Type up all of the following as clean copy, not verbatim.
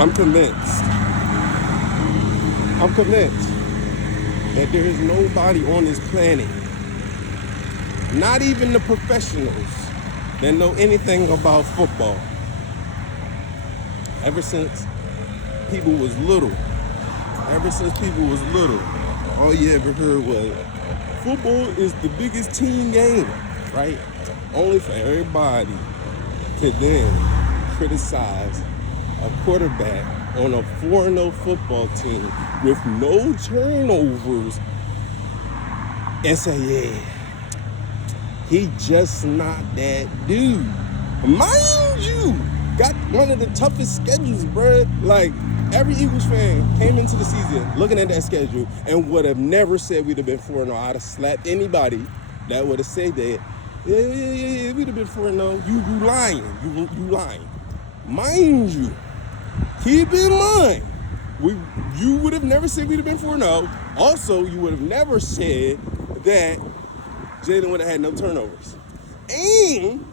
I'm convinced. I'm convinced that there is nobody on this planet, not even the professionals, that know anything about football. Ever since people was little, all you ever heard was football is the biggest team game, right? Only for everybody to then criticize a quarterback on a 4-0 football team with no turnovers and say, yeah, he just not that dude. Mind you, got one of the toughest schedules, bruh. Like, every Eagles fan came into the season looking at that schedule and would have never said we'd have been 4-0. I'd have slapped anybody that would have said that. Yeah, we'd have been 4-0. You lying. You lying. Mind you, keep in mind, you would have never said we'd have been 4-0. Also, you would have never said that Jalen would have had no turnovers. And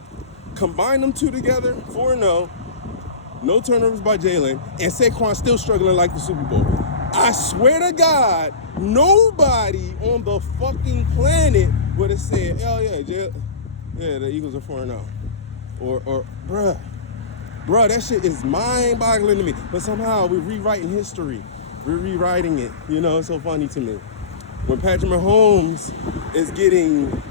combine them two together, 4-0, no turnovers by Jalen, and Saquon still struggling like the Super Bowl. I swear to God, nobody on the fucking planet would have said, oh yeah, the Eagles are 4-0. Or bruh, that shit is mind-boggling to me. But somehow we're rewriting history. We're rewriting it. You know, it's so funny to me. When Patrick Mahomes is getting,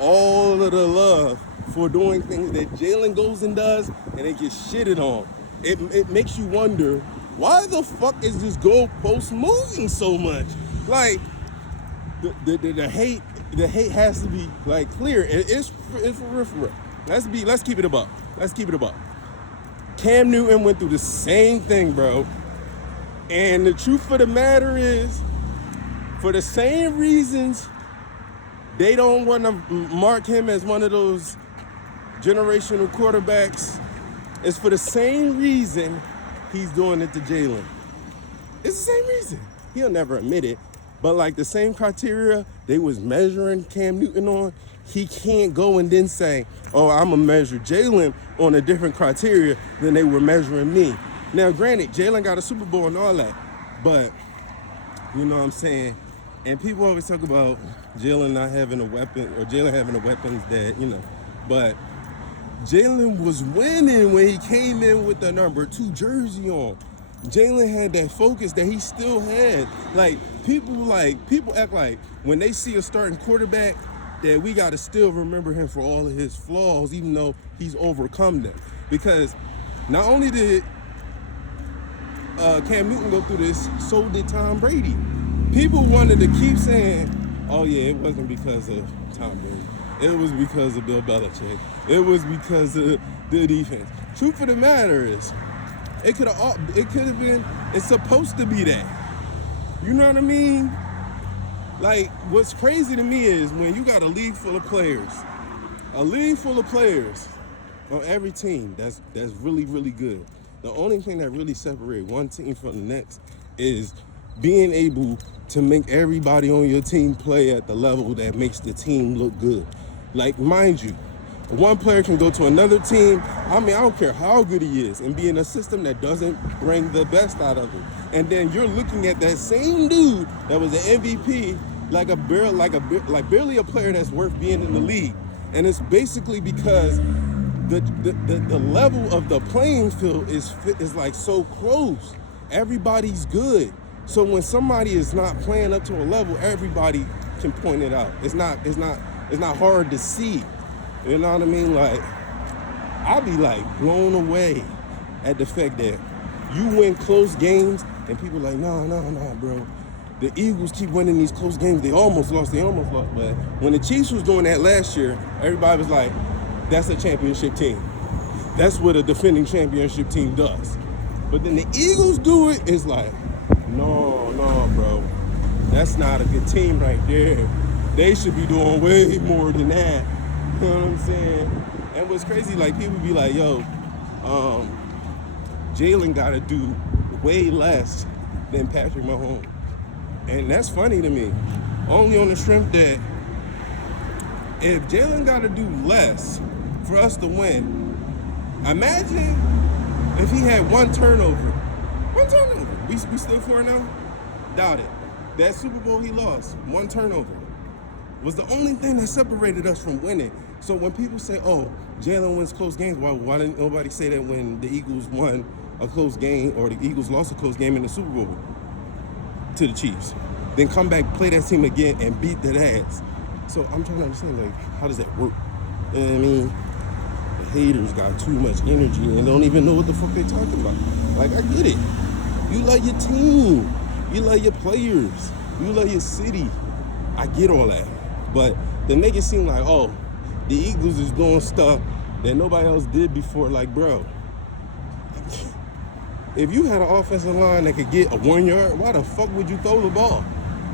all of the love for doing things that Jalen goes and does, and it gets shitted on, it makes you wonder, why the fuck is this goalpost moving so much? Like, the hate has to be like clear. It's for real. Let's keep it above. Cam Newton went through the same thing, bro. And the truth of the matter is, for the same reasons they don't want to mark him as one of those generational quarterbacks, it's for the same reason he's doing it to Jalen. It's the same reason. He'll never admit it. But like the same criteria they was measuring Cam Newton on, he can't go and then say, oh, I'm going to measure Jalen on a different criteria than they were measuring me. Now, granted, Jalen got a Super Bowl and all that, but you know what I'm saying? And people always talk about Jalen not having a weapon, or Jalen having the weapons that, but Jalen was winning when he came in with the number 2 jersey on. Jalen had that focus that he still had. People act like when they see a starting quarterback that we got to still remember him for all of his flaws, even though he's overcome them. Because not only did Cam Newton go through this, so did Tom Brady. People wanted to keep saying, oh yeah, it wasn't because of Tom Brady. It was because of Bill Belichick. It was because of the defense. Truth of the matter is, it could have been, it's supposed to be that. You know what I mean? Like, what's crazy to me is when you got a league full of players on every team that's really, really good. The only thing that really separates one team from the next is being able to make everybody on your team play at the level that makes the team look good. Like, mind you, one player can go to another team, I don't care how good he is, and be in a system that doesn't bring the best out of him. And then you're looking at that same dude that was an MVP like barely a player that's worth being in the league. And it's basically because the level of the playing field is like so close. Everybody's good. So when somebody is not playing up to a level, everybody can point it out. It's not hard to see. You know what I mean? Like, I'll be like blown away at the fact that you win close games and people like, no, bro. The Eagles keep winning these close games. They almost lost. But when the Chiefs was doing that last year, everybody was like, that's a championship team. That's what a defending championship team does. But then the Eagles do it, it's like, no, bro. That's not a good team right there. They should be doing way more than that. You know what I'm saying? And what's crazy, like, people be like, yo, Jalen got to do way less than Patrick Mahomes. And that's funny to me. Only on the strength that if Jalen got to do less for us to win, imagine If he had one turnover, we still 4-0? Doubt it. That Super Bowl he lost, one turnover, was the only thing that separated us from winning. So when people say, oh, Jalen wins close games, why didn't nobody say that when the Eagles won a close game or the Eagles lost a close game in the Super Bowl to the Chiefs? Then come back, play that team again, and beat that ass. So I'm trying to understand, like, how does that work? You know what I mean? The haters got too much energy and don't even know what the fuck they talking about. Like, I get it. You love your team. You love your players. You love your city. I get all that. But they make it seem like, oh, the Eagles is doing stuff that nobody else did before. Like, bro, if you had an offensive line that could get a 1 yard, why the fuck would you throw the ball?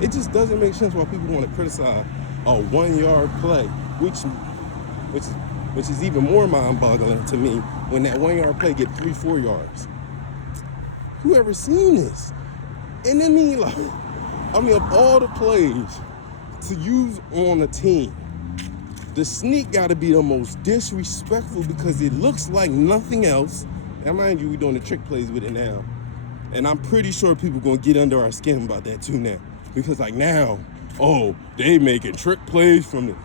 It just doesn't make sense why people want to criticize a 1 yard play, which is even more mind-boggling to me when that 1 yard play get 3-4 yards. Who ever seen this? And then of all the plays to use on a team, the sneak got to be the most disrespectful because it looks like nothing else. And mind you, we're doing the trick plays with it now. And I'm pretty sure people going to get under our skin about that too now. Because like now, oh, they making trick plays from it.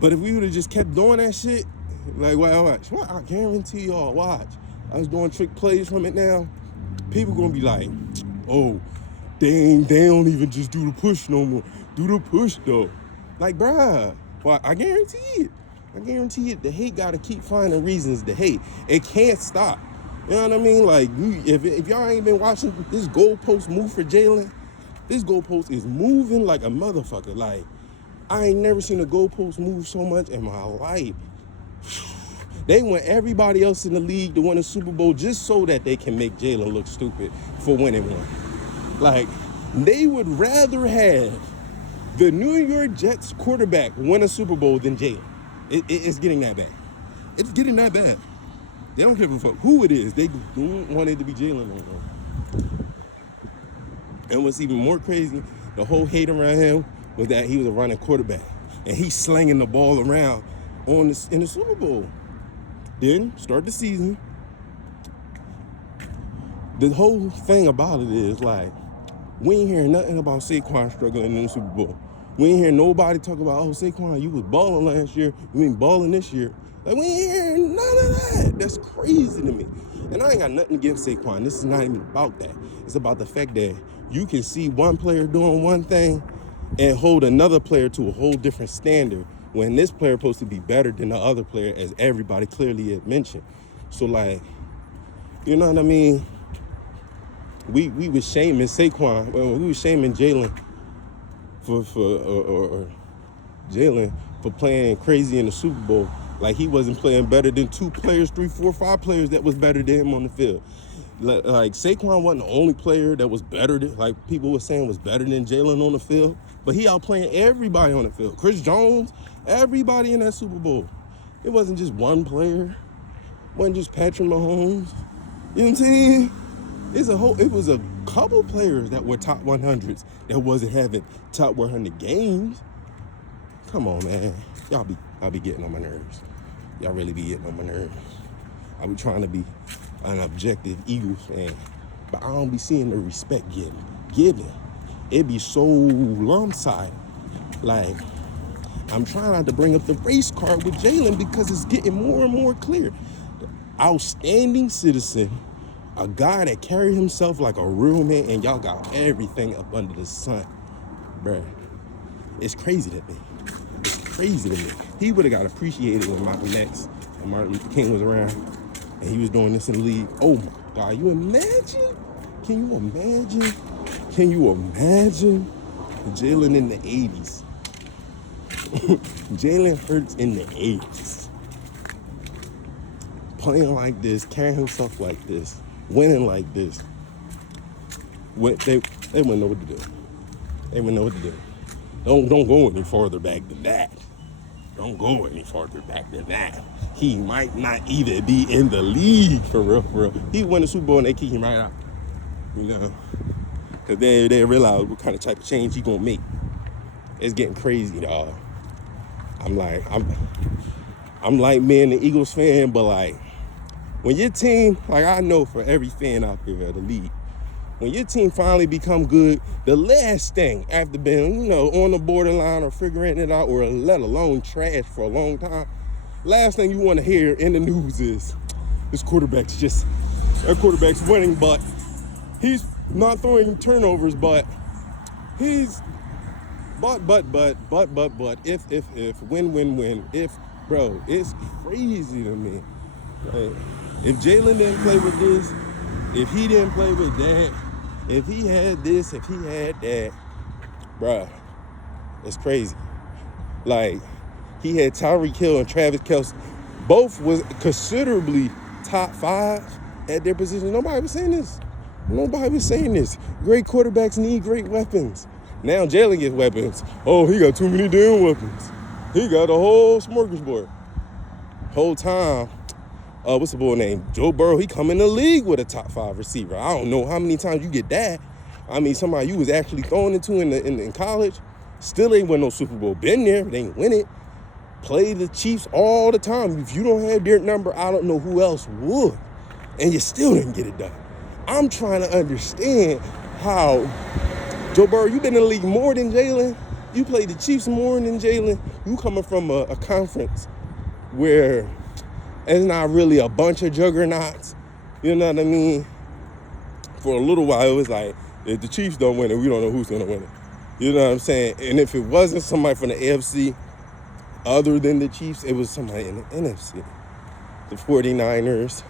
But if we would have just kept doing that shit, like, watch, I guarantee y'all, watch. I was doing trick plays from it now. People going to be like, oh, they don't even just do the push no more. Do the push though. Like, bruh, well, I guarantee it. The hate got to keep finding reasons to hate. It can't stop. You know what I mean? Like, if y'all ain't been watching this goalpost move for Jalen, this goalpost is moving like a motherfucker. Like, I ain't never seen a goalpost move so much in my life. They want everybody else in the league to win a Super Bowl just so that they can make Jalen look stupid for winning one. Like, they would rather have the New York Jets quarterback win a Super Bowl than Jalen. It's getting that bad. It's getting that bad. They don't give a fuck who it is. They don't want it to be Jalen no more. And what's even more crazy, the whole hate around him was that he was a running quarterback. And he's slinging the ball around in the Super Bowl. Then, start the season. The whole thing about it is, like, we ain't hearing nothing about Saquon struggling in the Super Bowl. We ain't hearing nobody talk about, oh, Saquon, you was balling last year. You ain't balling this year. Like, we ain't hearing none of that. That's crazy to me. And I ain't got nothing against Saquon. This is not even about that. It's about the fact that you can see one player doing one thing and hold another player to a whole different standard when this player is supposed to be better than the other player, as everybody clearly had mentioned. So, like, you know what I mean? We was shaming Saquon. We was shaming Jalen for Jalen for playing crazy in the Super Bowl. Like, he wasn't playing better than 2 players, 3, 4, 5 players that was better than him on the field. Like, Saquon wasn't the only player that was better than, like, people were saying was better than Jalen on the field. But he outplaying everybody on the field. Chris Jones, everybody in that Super Bowl. It wasn't just one player. It wasn't just Patrick Mahomes. You know what I'm saying? It was a couple players that were top 100s that wasn't having top 100 games. Come on, man. Y'all be getting on my nerves. Y'all really be getting on my nerves. I be trying to be an objective Eagles fan, but I don't be seeing the respect given. It be so lopsided. Like, I'm trying not to bring up the race card with Jalen because it's getting more and more clear. Outstanding citizen, a guy that carried himself like a real man, and y'all got everything up under the sun. Bruh, it's crazy to me. It's crazy to me. He would have got appreciated when Malcolm X and Martin Luther King was around and he was doing this in the league. Oh my God, you imagine? Can you imagine? Can you imagine Jalen in the 80s? Jalen Hurts in the 80s. Playing like this, carrying himself like this, winning like this. They wouldn't know what to do. They wouldn't know what to do. Don't go any farther back than that. Don't go any farther back than that. He might not even be in the league for real. He won the Super Bowl and they kick him right out. You know? Because they realize what kind of type of change he gonna make. It's getting crazy, dog. I'm like me and the Eagles fan, but like, When your team, like I know for every fan out there of the league, when your team finally become good, the last thing after being, on the borderline or figuring it out or let alone trash for a long time, last thing you want to hear in the news is that quarterback's winning, but he's not throwing turnovers, but he's, if, win, if, bro, it's crazy to me. Like, if Jalen didn't play with this, if he didn't play with that, if he had this, if he had that, bruh, it's crazy. Like, he had Tyreek Hill and Travis Kelce. Both was considerably top 5 at their position. Nobody was saying this. Great quarterbacks need great weapons. Now Jalen gets weapons. Oh, he got too many damn weapons. He got a whole smorgasbord. Whole time, what's the boy name? Joe Burrow, he come in the league with a top 5 receiver. I don't know how many times you get that. I mean, somebody you was actually throwing into in college, still ain't win no Super Bowl. Been there, but ain't win it. Play the Chiefs all the time. If you don't have their number, I don't know who else would. And you still didn't get it done. I'm trying to understand how, Joe Burrow, you been in the league more than Jalen. You played the Chiefs more than Jalen. You coming from a conference where it's not really a bunch of juggernauts. You know what I mean? For a little while, it was like, if the Chiefs don't win it, we don't know who's going to win it. You know what I'm saying? And if it wasn't somebody from the AFC other than the Chiefs, it was somebody in the NFC. The 49ers,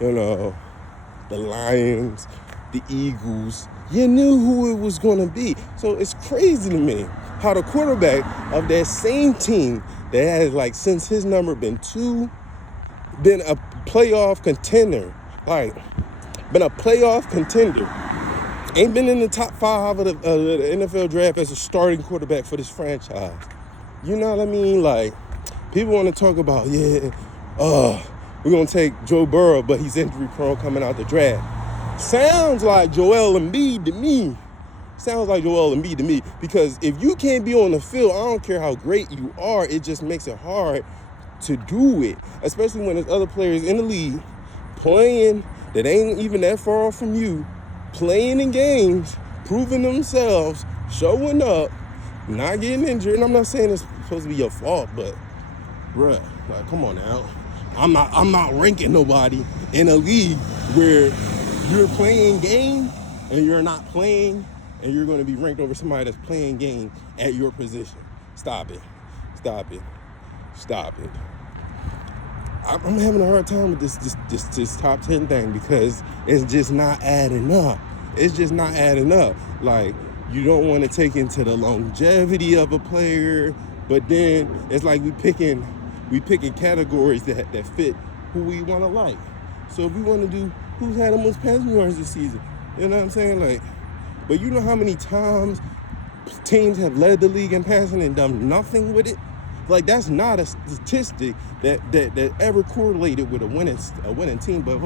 the Lions, the Eagles. You knew who it was going to be. So it's crazy to me how the quarterback of that same team that has, like, since his number been 2, been a playoff contender, ain't been in the top 5 of the NFL draft as a starting quarterback for this franchise. You know what I mean? Like, people want to talk about, we're going to take Joe Burrow, but he's injury prone coming out the draft. Sounds like Joel Embiid to me. Because if you can't be on the field, I don't care how great you are, it just makes it hard to do it. Especially when there's other players in the league playing that ain't even that far off from you, playing in games, proving themselves, showing up, not getting injured. And I'm not saying it's supposed to be your fault, but bruh, like, come on now. I'm not ranking nobody in a league where you're playing game and you're not playing and you're going to be ranked over somebody that's playing game at your position. Stop it. I'm having a hard time with this top 10 thing because it's just not adding up. Like, you don't want to take into the longevity of a player, but then it's like we picking categories that fit who we want to like. So if we want to do who's had the most passing yards this season, you know what I'm saying? Like, but you know how many times teams have led the league in passing and done nothing with it? Like, that's not a statistic that ever correlated with a winning team. But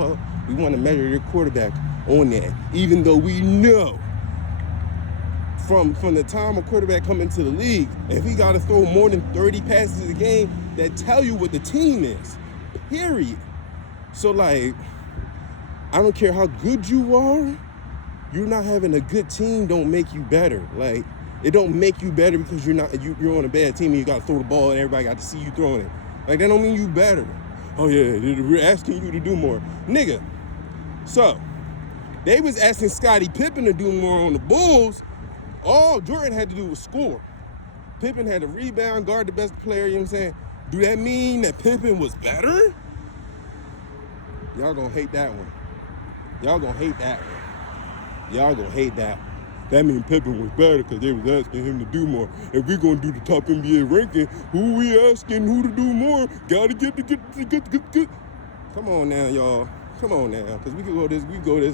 we want to measure your quarterback on that, even though we know from the time a quarterback come into the league, if he got to throw more than 30 passes a game, that tell you what the team is, period. So, like, I don't care how good you are, you're not having a good team don't make you better. Like, it don't make you better because you're on a bad team and you got to throw the ball and everybody got to see you throwing it. Like, that don't mean you better. Oh yeah, we're asking you to do more. Nigga, so they was asking Scottie Pippen to do more on the Bulls. All Jordan had to do was score. Pippen had to rebound, guard the best player, you know what I'm saying? Do that mean that Pippen was better? Y'all gonna hate that one. That means Pippen was better because they was asking him to do more. If we're going to do the top NBA ranking, who we asking who to do more? Gotta get. Come on now, y'all. Because we go this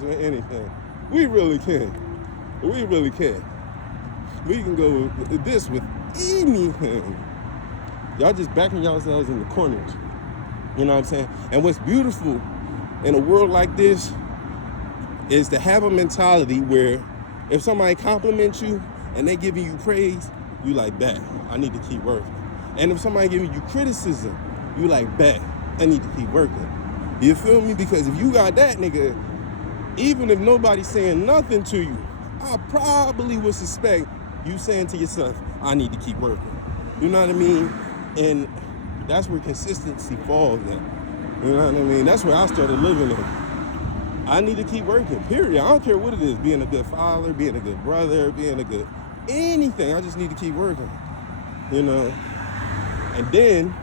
with anything. We really can. We can go with this with anything. Y'all just backing yourselves in the corners. You know what I'm saying? And what's beautiful in a world like this is to have a mentality where if somebody compliments you and they giving you praise, you like, bet, I need to keep working. And if somebody giving you criticism, you like, bet, I need to keep working. You feel me? Because if you got that, nigga, even if nobody's saying nothing to you, I probably would suspect you saying to yourself, I need to keep working. You know what I mean? And that's where consistency falls at. You know what I mean? That's where I started living in. I need to keep working, period. I don't care what it is, being a good father, being a good brother, being a good anything. I just need to keep working, you know? And then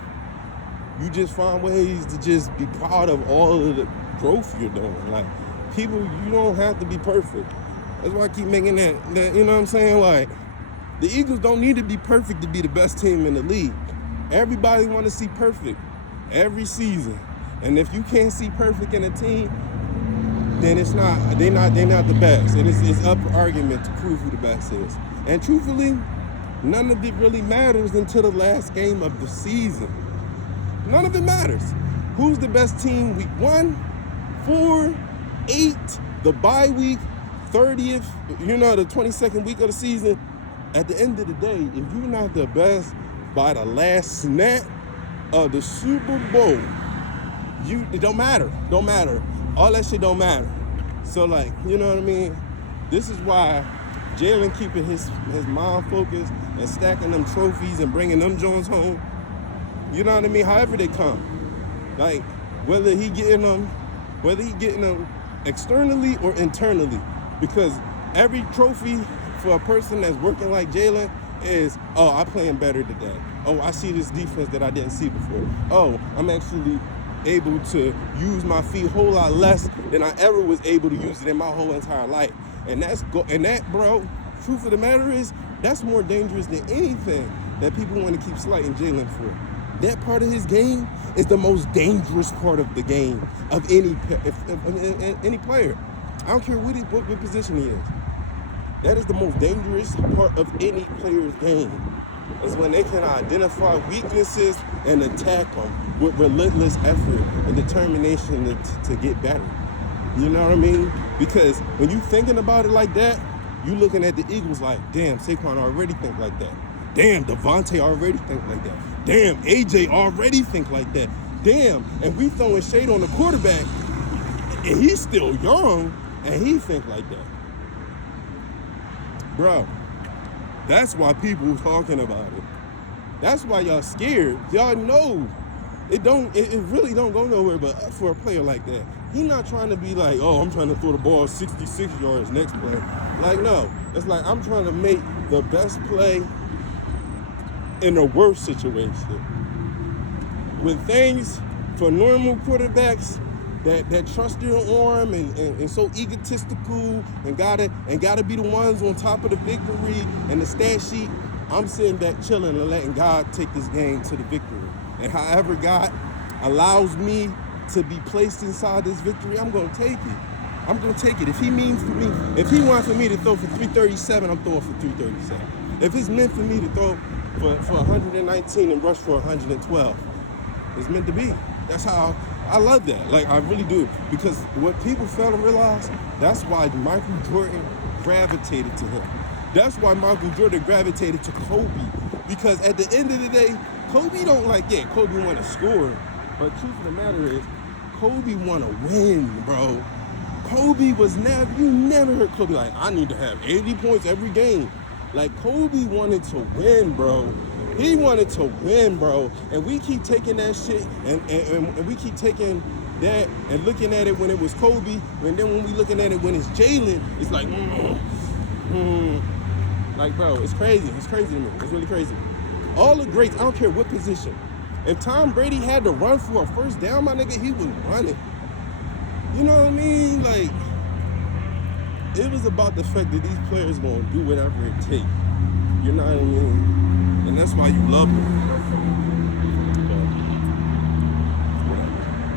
you just find ways to just be proud of all of the growth you're doing. Like, people, you don't have to be perfect. That's why I keep making that, you know what I'm saying? Like, the Eagles don't need to be perfect to be the best team in the league. Everybody want to see perfect every season. And if you can't see perfect in a team, then they're not the best. And it's up for argument to prove who the best is. And truthfully, none of it really matters until the last game of the season. None of it matters. Who's the best team week 1, 4, 8, the bye week, 30th, you know, the 22nd week of the season? At the end of the day, if you're not the best by the last snap of the Super Bowl, it don't matter. Don't matter. All that shit don't matter. So, like, you know what I mean? This is why Jalen keeping his mind focused and stacking them trophies and bringing them Jones home. You know what I mean? However they come. Like, whether he getting them externally or internally. Because every trophy for a person that's working like Jalen is, oh, I'm playing better today. Oh, I see this defense that I didn't see before. Oh, I'm actually able to use my feet a whole lot less than I ever was able to use it in my whole entire life. And that, bro, truth of the matter is, that's more dangerous than anything that people want to keep slighting Jalen for. That part of his game is the most dangerous part of the game of any player. I don't care what position he is. That is the most dangerous part of any player's game. Is when they can identify weaknesses and attack them with relentless effort and determination to get better. You know what I mean? Because when you thinking about it like that, you looking at the Eagles like, damn, Saquon already think like that. Damn, Devontae already think like that. Damn, AJ already think like that. Damn, and we throwing shade on the quarterback, and he's still young, and he think like that. Bro, that's why people talking about it. That's why y'all scared. Y'all know it really don't go nowhere but for a player like that. He not trying to be like, oh, I'm trying to throw the ball 66 yards next play. Like, no. It's like, I'm trying to make the best play in the worst situation. When things for normal quarterbacks that trust their arm and so egotistical and gotta be the ones on top of the victory and the stat sheet, I'm sitting back chilling and letting God take this game to the victory. And however God allows me to be placed inside this victory, I'm gonna take it. I'm gonna take it. If he wants for me to throw for 337, I'm throwing for 337. If it's meant for me to throw for 119 and rush for 112, it's meant to be. That's how I love that. Like, I really do. Because what people fail to realize, that's why Michael Jordan gravitated to him. That's why Michael Jordan gravitated to Kobe. Because at the end of the day, Kobe don't Kobe want to score. But the truth of the matter is, Kobe want to win, bro. Kobe you never heard Kobe like, I need to have 80 points every game. Like, Kobe wanted to win, bro. He wanted to win, bro. And we keep taking that shit and we keep taking that and looking at it when it was Kobe. And then when we looking at it when it's Jalen, it's like, Like, bro, it's crazy. It's crazy to me. It's really crazy. All the greats, I don't care what position. If Tom Brady had to run for a first down, my nigga, he was running. You know what I mean? Like, it was about the fact that these players gonna do whatever it takes. You know what I mean? And that's why you love them.